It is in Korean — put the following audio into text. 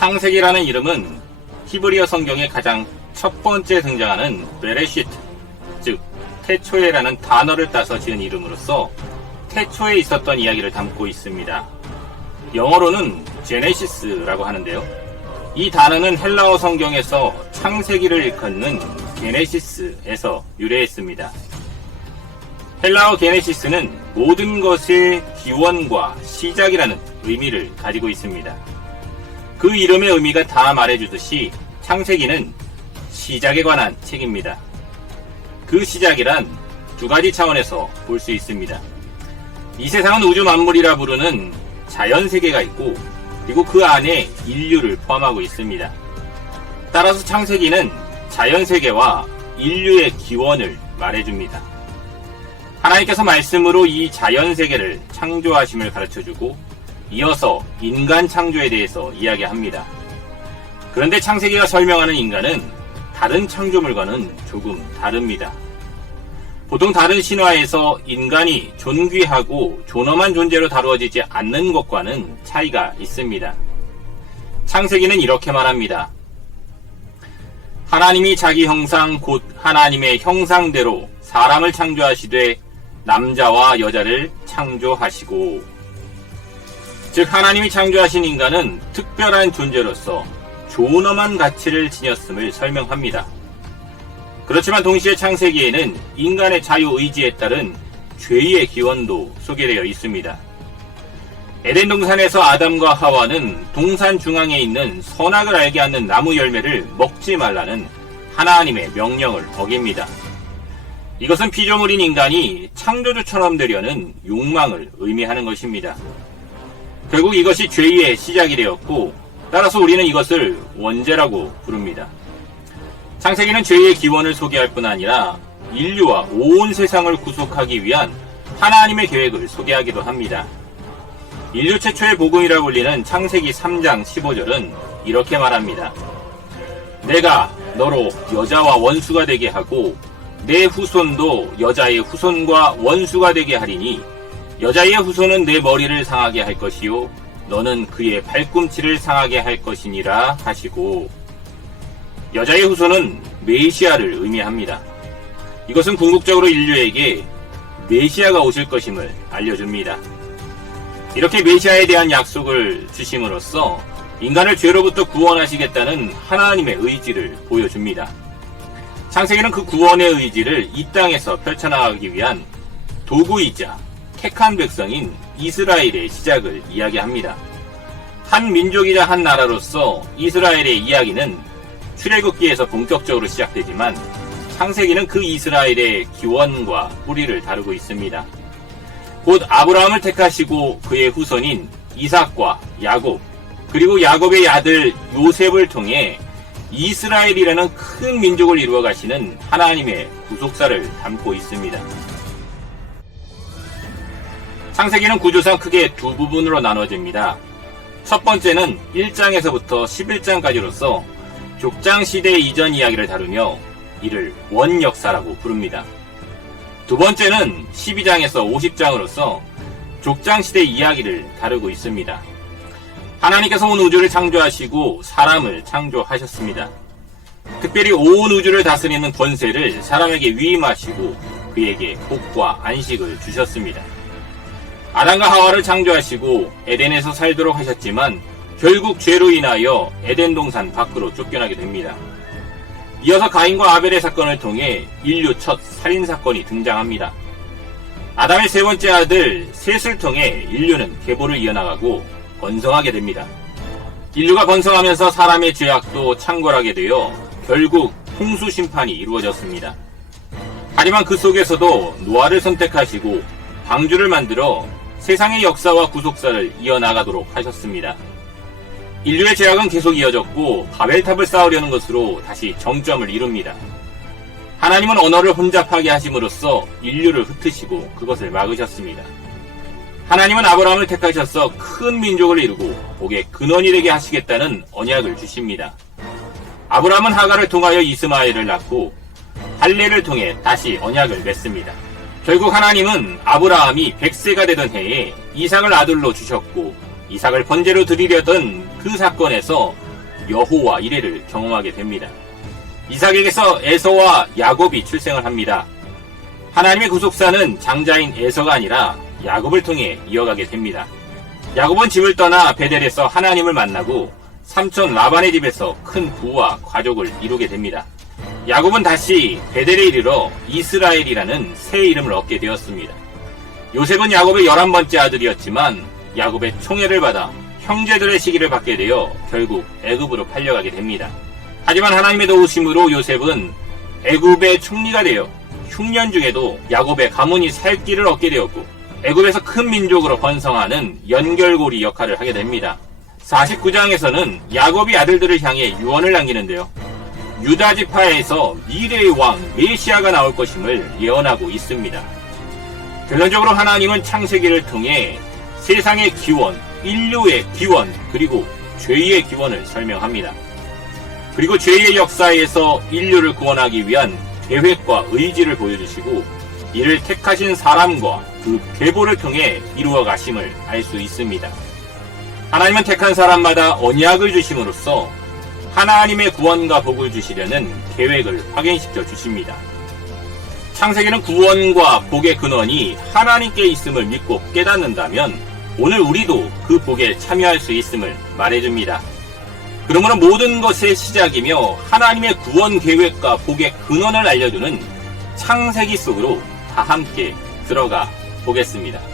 창세기라는 이름은 히브리어 성경에 가장 첫 번째 등장하는 베레시트, 즉 태초에라는 단어를 따서 지은 이름으로서 태초에 있었던 이야기를 담고 있습니다. 영어로는 제네시스라고 하는데요. 이 단어는 헬라어 성경에서 창세기를 일컫는 게네시스에서 유래했습니다. 헬라어 게네시스는 모든 것의 기원과 시작이라는 의미를 가지고 있습니다. 그 이름의 의미가 다 말해주듯이 창세기는 시작에 관한 책입니다. 그 시작이란 두 가지 차원에서 볼 수 있습니다. 이 세상은 우주 만물이라 부르는 자연세계가 있고, 그리고 그 안에 인류를 포함하고 있습니다. 따라서 창세기는 자연세계와 인류의 기원을 말해줍니다. 하나님께서 말씀으로 이 자연세계를 창조하심을 가르쳐주고, 이어서 인간 창조에 대해서 이야기합니다. 그런데 창세기가 설명하는 인간은 다른 창조물과는 조금 다릅니다. 보통 다른 신화에서 인간이 존귀하고 존엄한 존재로 다루어지지 않는 것과는 차이가 있습니다. 창세기는 이렇게 말합니다. 하나님이 자기 형상 곧 하나님의 형상대로 사람을 창조하시되 남자와 여자를 창조하시고, 즉 하나님이 창조하신 인간은 특별한 존재로서 존엄한 가치를 지녔음을 설명합니다. 그렇지만 동시에 창세기에는 인간의 자유의지에 따른 죄의 기원도 소개되어 있습니다. 에덴 동산에서 아담과 하와는 동산 중앙에 있는 선악을 알게 하는 나무 열매를 먹지 말라는 하나님의 명령을 어깁니다. 이것은 피조물인 인간이 창조주처럼 되려는 욕망을 의미하는 것입니다. 결국 이것이 죄의 시작이 되었고, 따라서 우리는 이것을 원죄라고 부릅니다. 창세기는 죄의 기원을 소개할 뿐 아니라 인류와 온 세상을 구속하기 위한 하나님의 계획을 소개하기도 합니다. 인류 최초의 복음이라 불리는 창세기 3장 15절은 이렇게 말합니다. 내가 너로 여자와 원수가 되게 하고 내 후손도 여자의 후손과 원수가 되게 하리니 여자의 후손은 내 머리를 상하게 할 것이요 너는 그의 발꿈치를 상하게 할 것이니라 하시고, 여자의 후손은 메시아를 의미합니다. 이것은 궁극적으로 인류에게 메시아가 오실 것임을 알려줍니다. 이렇게 메시아에 대한 약속을 주심으로써 인간을 죄로부터 구원하시겠다는 하나님의 의지를 보여줍니다. 창세기는 그 구원의 의지를 이 땅에서 펼쳐나가기 위한 도구이자 택한 백성인 이스라엘의 시작을 이야기합니다. 한 민족이자 한 나라로서 이스라엘의 이야기는 출애굽기에서 본격적으로 시작되지만 창세기는 그 이스라엘의 기원과 뿌리를 다루고 있습니다. 곧 아브라함을 택하시고 그의 후손인 이삭과 야곱, 그리고 야곱의 아들 요셉을 통해 이스라엘이라는 큰 민족을 이루어 가시는 하나님의 구속사를 담고 있습니다. 창세기는 구조상 크게 두 부분으로 나눠집니다. 첫 번째는 1장에서부터 11장까지로서 족장시대 이전 이야기를 다루며 이를 원역사라고 부릅니다. 두 번째는 12장에서 50장으로서 족장시대 이야기를 다루고 있습니다. 하나님께서 온 우주를 창조하시고 사람을 창조하셨습니다. 특별히 온 우주를 다스리는 권세를 사람에게 위임하시고 그에게 복과 안식을 주셨습니다. 아담과 하와를 창조하시고 에덴에서 살도록 하셨지만 결국 죄로 인하여 에덴 동산 밖으로 쫓겨나게 됩니다. 이어서 가인과 아벨의 사건을 통해 인류 첫 살인사건이 등장합니다. 아담의 세 번째 아들 셋을 통해 인류는 계보를 이어나가고 번성하게 됩니다. 인류가 번성하면서 사람의 죄악도 창궐하게 되어 결국 홍수 심판이 이루어졌습니다. 하지만 그 속에서도 노아를 선택하시고 방주를 만들어 세상의 역사와 구속사를 이어나가도록 하셨습니다. 인류의 죄악은 계속 이어졌고 바벨탑을 쌓으려는 것으로 다시 정점을 이룹니다. 하나님은 언어를 혼잡하게 하심으로써 인류를 흩으시고 그것을 막으셨습니다. 하나님은 아브라함을 택하셔서 큰 민족을 이루고 복의 근원이 되게 하시겠다는 언약을 주십니다. 아브라함은 하갈을 통하여 이스마엘을 낳고 할례를 통해 다시 언약을 맺습니다. 결국 하나님은 아브라함이 100세가 되던 해에 이삭을 아들로 주셨고 이삭을 번제로 드리려던 그 사건에서 여호와 이레를 경험하게 됩니다. 이삭에게서 에서와 야곱이 출생을 합니다. 하나님의 구속사는 장자인 에서가 아니라 야곱을 통해 이어가게 됩니다. 야곱은 집을 떠나 베델에서 하나님을 만나고 삼촌 라반의 집에서 큰 부와 가족을 이루게 됩니다. 야곱은 다시 베델에 이르러 이스라엘이라는 새 이름을 얻게 되었습니다. 요셉은 야곱의 11번째 아들이었지만 야곱의 총애를 받아 형제들의 시기를 받게 되어 결국 애굽으로 팔려가게 됩니다. 하지만 하나님의 도우심으로 요셉은 애굽의 총리가 되어 흉년 중에도 야곱의 가문이 살 길을 얻게 되었고 애굽에서 큰 민족으로 번성하는 연결고리 역할을 하게 됩니다. 49장에서는 야곱이 아들들을 향해 유언을 남기는데요. 유다 지파에서 미래의 왕 메시아가 나올 것임을 예언하고 있습니다. 결론적으로 하나님은 창세기를 통해 세상의 기원, 인류의 기원, 그리고 죄의 기원을 설명합니다. 그리고 죄의 역사에서 인류를 구원하기 위한 계획과 의지를 보여주시고 이를 택하신 사람과 그 계보를 통해 이루어 가심을 알 수 있습니다. 하나님은 택한 사람마다 언약을 주심으로써 하나님의 구원과 복을 주시려는 계획을 확인시켜 주십니다. 창세기는 구원과 복의 근원이 하나님께 있음을 믿고 깨닫는다면 오늘 우리도 그 복에 참여할 수 있음을 말해줍니다. 그러므로 모든 것의 시작이며 하나님의 구원 계획과 복의 근원을 알려주는 창세기 속으로 다 함께 들어가 보겠습니다.